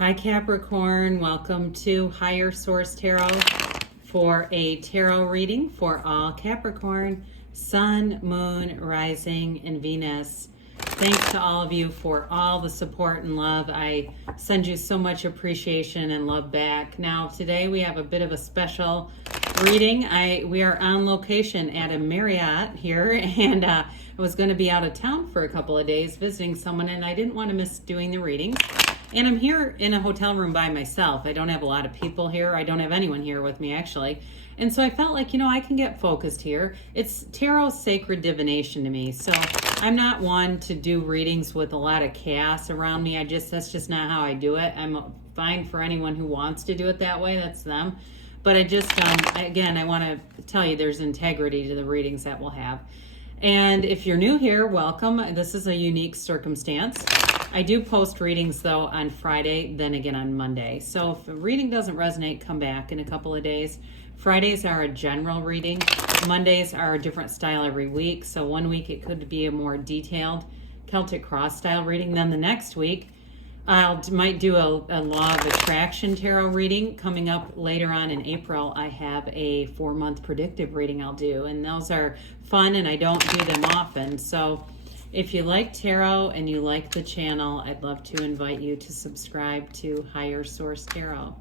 Hi Capricorn, welcome to Higher Source Tarot for a tarot reading for all Capricorn, Sun, Moon, Rising, and Venus. Thanks to all of you for all the support and love. I send you so much appreciation and love back. Now today we have a bit of a special reading. We are on location at a Marriott here, and I was going to be out of town for a couple of days visiting someone, and I didn't want to miss doing the readings. And I'm here in a hotel room by myself. I don't have a lot of people here. I don't have anyone here with me, actually. And so I felt like, I can get focused here. It's tarot sacred divination to me. So I'm not one to do readings with a lot of chaos around me. That's just not how I do it. I'm fine for anyone who wants to do it that way. That's them. But again, I want to tell you there's integrity to the readings that we'll have. And if you're new here, welcome. This is a unique circumstance. I do post readings, though, on Friday, then again on Monday. So if a reading doesn't resonate, come back in a couple of days. Fridays are a general reading. Mondays are a different style every week. So one week it could be a more detailed Celtic cross style reading. Then the next week, I might do a law of attraction tarot reading. Coming up later on in April, I have a 4-month predictive reading I'll do. And those are fun, and I don't do them often. So if you like tarot and you like the channel, I'd love to invite you to subscribe to Higher Source Tarot.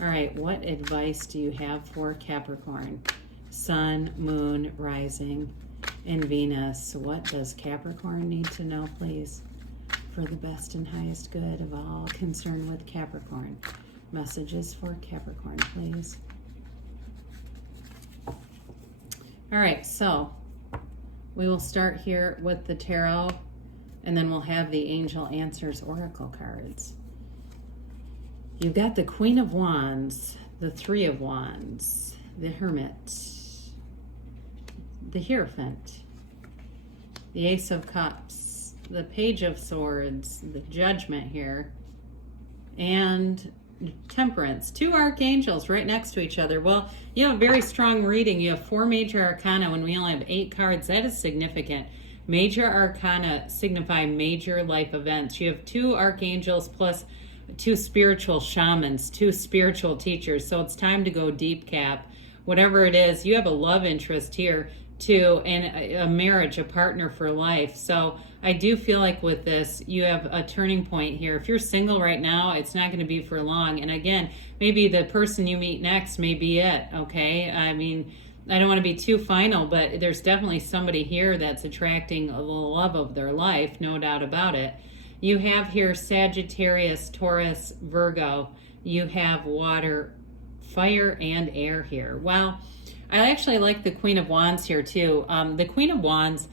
All right, what advice do you have for Capricorn? Sun, Moon, Rising, and Venus. What does Capricorn need to know, please, for the best and highest good of all concerned with Capricorn? Messages for Capricorn, please. All right, so we will start here with the tarot, and then we'll have the Angel Answers Oracle cards. You've got the Queen of Wands, the Three of Wands, the Hermit, the Hierophant, the Ace of Cups, the Page of Swords, the Judgment here, and Temperance. 2 archangels right next to each other. Well, you have a very strong reading. You have 4 major arcana when we only have 8 cards. That is significant. Major arcana signify major life events. You have 2 archangels plus 2 spiritual shamans, 2 spiritual teachers. So it's time to go deep, Cap. Whatever it is, you have a love interest here too, and a marriage, a partner for life. So I do feel like with this, you have a turning point here. If you're single right now, it's not going to be for long. And again, maybe the person you meet next may be it, okay? I mean, I don't want to be too final, but there's definitely somebody here that's attracting the love of their life, no doubt about it. You have here Sagittarius, Taurus, Virgo. You have water, fire, and air here. Well, I actually like the Queen of Wands here too. The Queen of Wands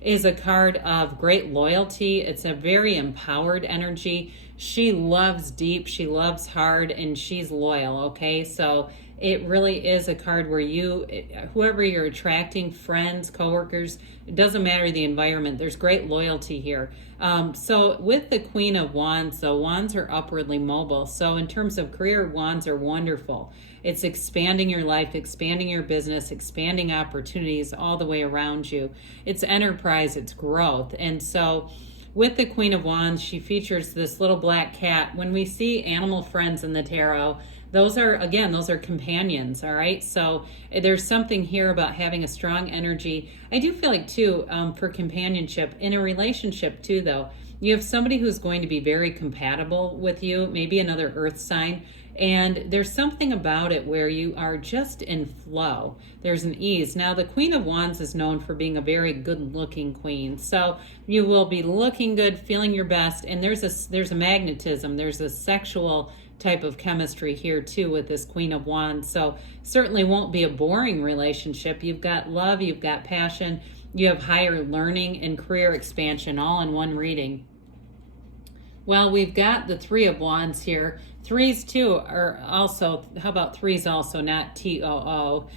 is a card of great loyalty. It's a very empowered energy. She loves deep, she loves hard, and she's loyal, okay? So it really is a card where whoever you're attracting, friends, coworkers, it doesn't matter the environment, there's great loyalty here. So with the Queen of Wands, though, wands are upwardly mobile. So in terms of career, wands are wonderful. It's expanding your life, expanding your business, expanding opportunities all the way around you. It's enterprise, it's growth. And so with the Queen of Wands, she features this little black cat. When we see animal friends in the tarot, those are companions, all right? So there's something here about having a strong energy. I do feel like, too, for companionship, in a relationship, too, though, you have somebody who's going to be very compatible with you, maybe another earth sign, and there's something about it where you are just in flow. There's an ease. Now, the Queen of Wands is known for being a very good-looking queen, so you will be looking good, feeling your best, and there's a magnetism, there's a sexual type of chemistry here too with this Queen of Wands. So certainly won't be a boring relationship. You've got love, you've got passion, you have higher learning and career expansion all in one reading. Well, we've got the Three of Wands here. Threes too are also, how about threes also, not T-O-O.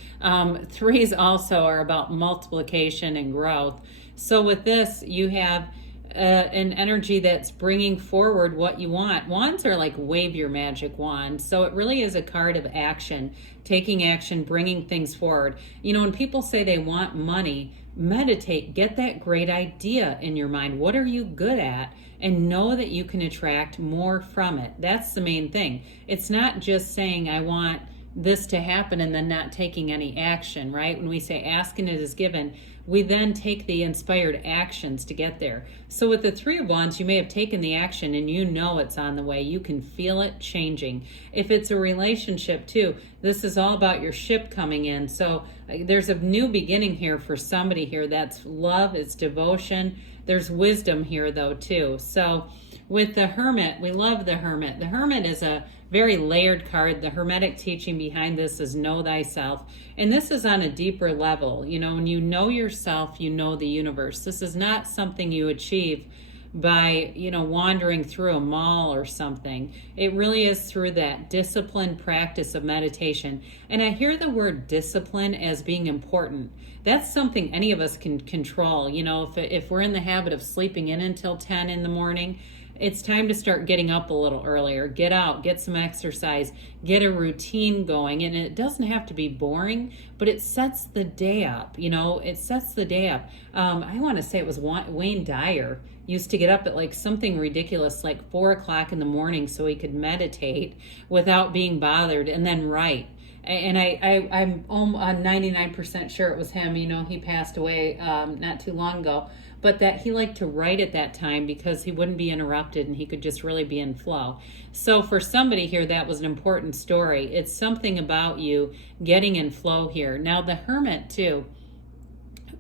Threes also are about multiplication and growth. So with this, you have an energy that's bringing forward what you want. Wands are like wave your magic wand. So it really is a card of action, taking action, bringing things forward. When people say they want money, meditate, get that great idea in your mind. What are you good at? And know that you can attract more from it. That's the main thing. It's not just saying, I want this to happen and then not taking any action, right? When we say asking it is given, we then take the inspired actions to get there. So with the Three of Wands, you may have taken the action and you know it's on the way. You can feel it changing. If it's a relationship too, this is all about your ship coming in. So there's a new beginning here for somebody here. That's love, it's devotion. There's wisdom here though too. So with the Hermit, we love the Hermit. The Hermit is a very layered card. The Hermetic teaching behind this is know thyself. And this is on a deeper level. You know, when you know yourself, you know the universe. This is not something you achieve by, you know, wandering through a mall or something. It really is through that disciplined practice of meditation. And I hear the word discipline as being important. That's something any of us can control. You know, if we're in the habit of sleeping in until 10 in the morning, it's time to start getting up a little earlier. Get out, get some exercise, get a routine going. And it doesn't have to be boring, but it sets the day up. You know, it sets the day up. I want to say it was Wayne Dyer used to get up at like something ridiculous, like 4 o'clock in the morning so he could meditate without being bothered and then write. And I'm 99% sure it was him. You know, he passed away not too long ago. But that he liked to write at that time because he wouldn't be interrupted and he could just really be in flow. So for somebody here, that was an important story. It's something about you getting in flow here. Now the Hermit too,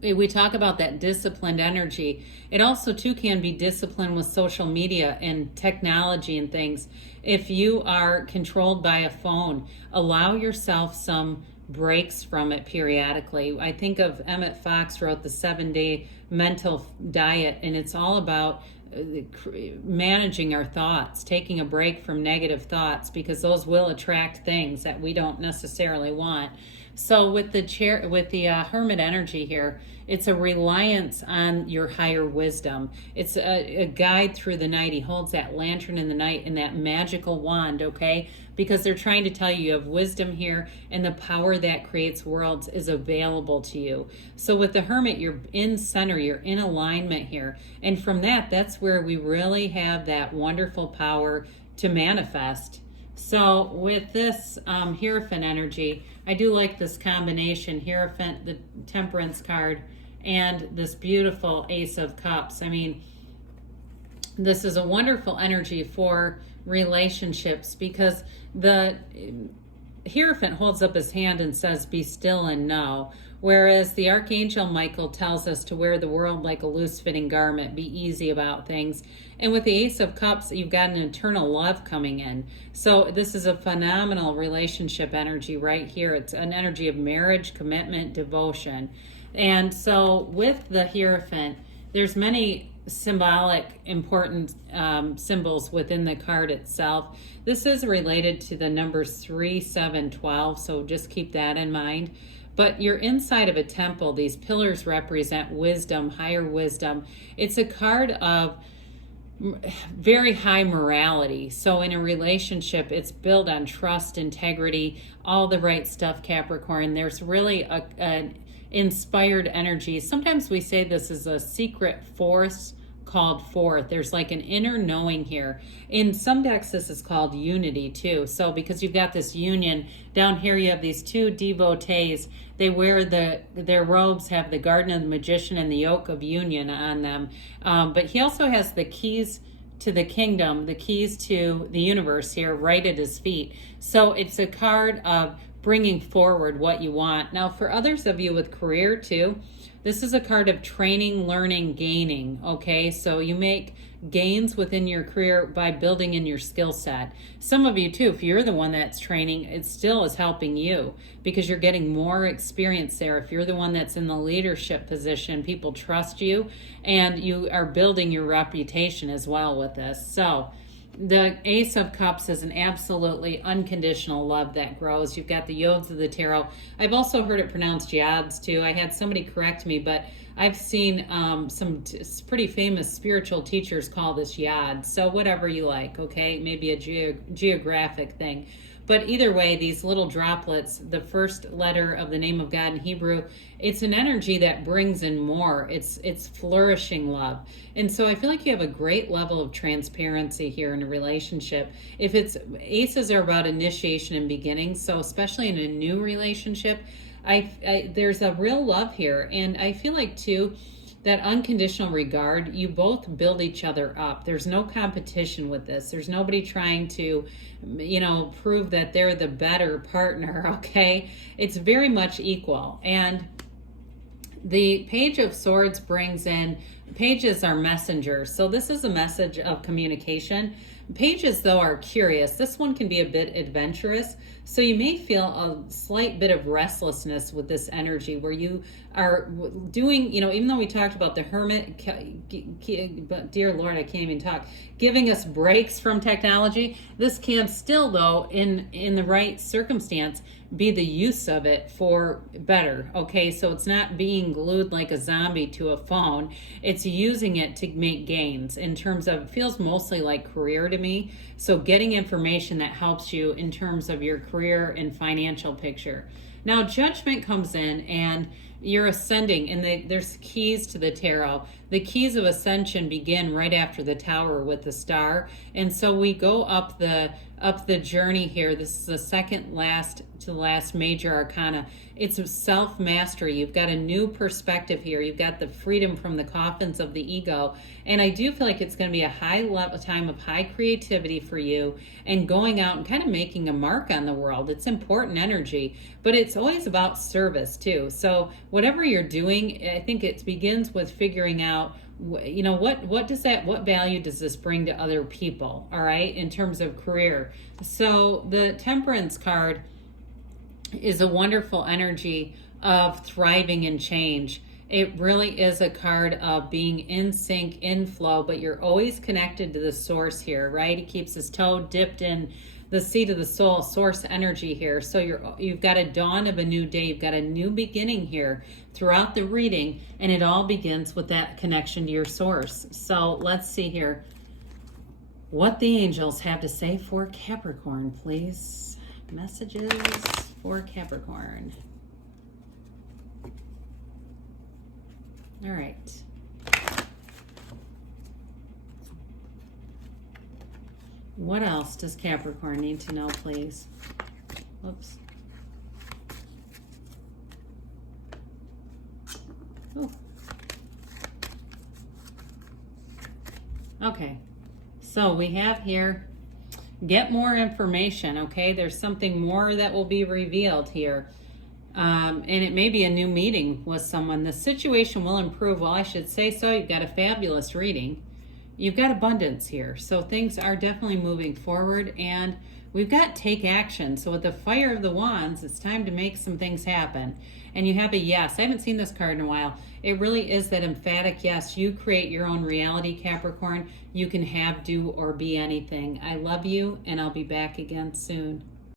we talk about that disciplined energy. It also too can be disciplined with social media and technology and things. If you are controlled by a phone, allow yourself some breaks from it periodically. I think of Emmett Fox wrote the 7-day mental diet, and it's all about managing our thoughts, taking a break from negative thoughts, because those will attract things that we don't necessarily want. So with the Hermit energy here, it's a reliance on your higher wisdom. It's a guide through the night. He holds that lantern in the night and that magical wand, okay? Because they're trying to tell you you have wisdom here, and the power that creates worlds is available to you. So with the Hermit, you're in center, you're in alignment here. And from that's where we really have that wonderful power to manifest. So with this Hierophant energy, I do like this combination, Hierophant, the Temperance card, and this beautiful Ace of Cups. I mean, this is a wonderful energy for relationships because the Hierophant holds up his hand and says, be still and know. Whereas the Archangel Michael tells us to wear the world like a loose-fitting garment, be easy about things. And with the Ace of Cups, you've got an eternal love coming in. So this is a phenomenal relationship energy right here. It's an energy of marriage, commitment, devotion. And so with the Hierophant, there's many symbolic important symbols within the card itself. This is related to the numbers 3, 7, 12, so just keep that in mind. But you're inside of a temple. These pillars represent wisdom, higher wisdom. It's a card of very high morality. So in a relationship, it's built on trust, integrity, all the right stuff, Capricorn. There's really an inspired energy. Sometimes we say this is a secret force called forth. There's like an inner knowing here. In some decks, this is called unity too. So because you've got this union, down here you have these two devotees. They wear their robes have the Garden of the Magician and the Yoke of Union on them. But he also has the keys to the kingdom, the keys to the universe here right at his feet. So it's a card of bringing forward what you want. Now for others of you with career too, this is a card of training, learning, gaining, okay? So you make gains within your career by building in your skill set. Some of you too, if you're the one that's training, it still is helping you because you're getting more experience there. If you're the one that's in the leadership position, people trust you and you are building your reputation as well with this. So the Ace of Cups is an absolutely unconditional love that grows. You've got the Yods of the Tarot. I've also heard it pronounced Yods too. I had somebody correct me, but I've seen some pretty famous spiritual teachers call this yod. So whatever you like, okay? Maybe a geographic thing. But either way, these little droplets, the first letter of the name of God in Hebrew, it's an energy that brings in more. It's flourishing love. And so I feel like you have a great level of transparency here in a relationship. If it's aces are about initiation and beginning, so especially in a new relationship, there's a real love here. And I feel like too, that unconditional regard, you both build each other up. There's no competition with this. There's nobody trying to, prove that they're the better partner, okay? It's very much equal. And the Page of Swords brings in, pages are messengers. So this is a message of communication. Pages, though, are curious. This one can be a bit adventurous. So you may feel a slight bit of restlessness with this energy where you are doing, even though we talked about the Hermit, but dear Lord, I can't even talk, giving us breaks from technology. This can still, though, in the right circumstance, be the use of it for better, okay? So it's not being glued like a zombie to a phone. It's using it to make gains in terms of, it feels mostly like career to me. So getting information that helps you in terms of your career and financial picture. Now, Judgment comes in and you're ascending, and there's keys to the tarot. The keys of ascension begin right after the Tower with the star. And so we go up the journey here. This is the second last to last major arcana. It's self-mastery. You've got a new perspective here. You've got the freedom from the coffins of the ego. And I do feel like it's going to be a high level time of high creativity for you and going out and kind of making a mark on the world. It's important energy, but it's always about service too. So whatever you're doing, I think it begins with figuring out, what value does this bring to other people, all right, in terms of career. So the Temperance card is a wonderful energy of thriving and change. It really is a card of being in sync, in flow, but you're always connected to the source here, right? He keeps his toe dipped in the seat of the soul, source energy here. So you've got a dawn of a new day. You've got a new beginning here throughout the reading, and it all begins with that connection to your source. So let's see here what the angels have to say for Capricorn, please. Messages for Capricorn. All right. What else does Capricorn need to know, please? Whoops. Ooh. Okay. So we have here, get more information, okay? There's something more that will be revealed here. And it may be a new meeting with someone. The situation will improve. Well, I should say so. You've got a fabulous reading. You've got abundance here. So things are definitely moving forward, and we've got take action. So with the Fire of the Wands, it's time to make some things happen. And you have a yes. I haven't seen this card in a while. It really is that emphatic yes. You create your own reality, Capricorn. You can have, do, or be anything. I love you, and I'll be back again soon.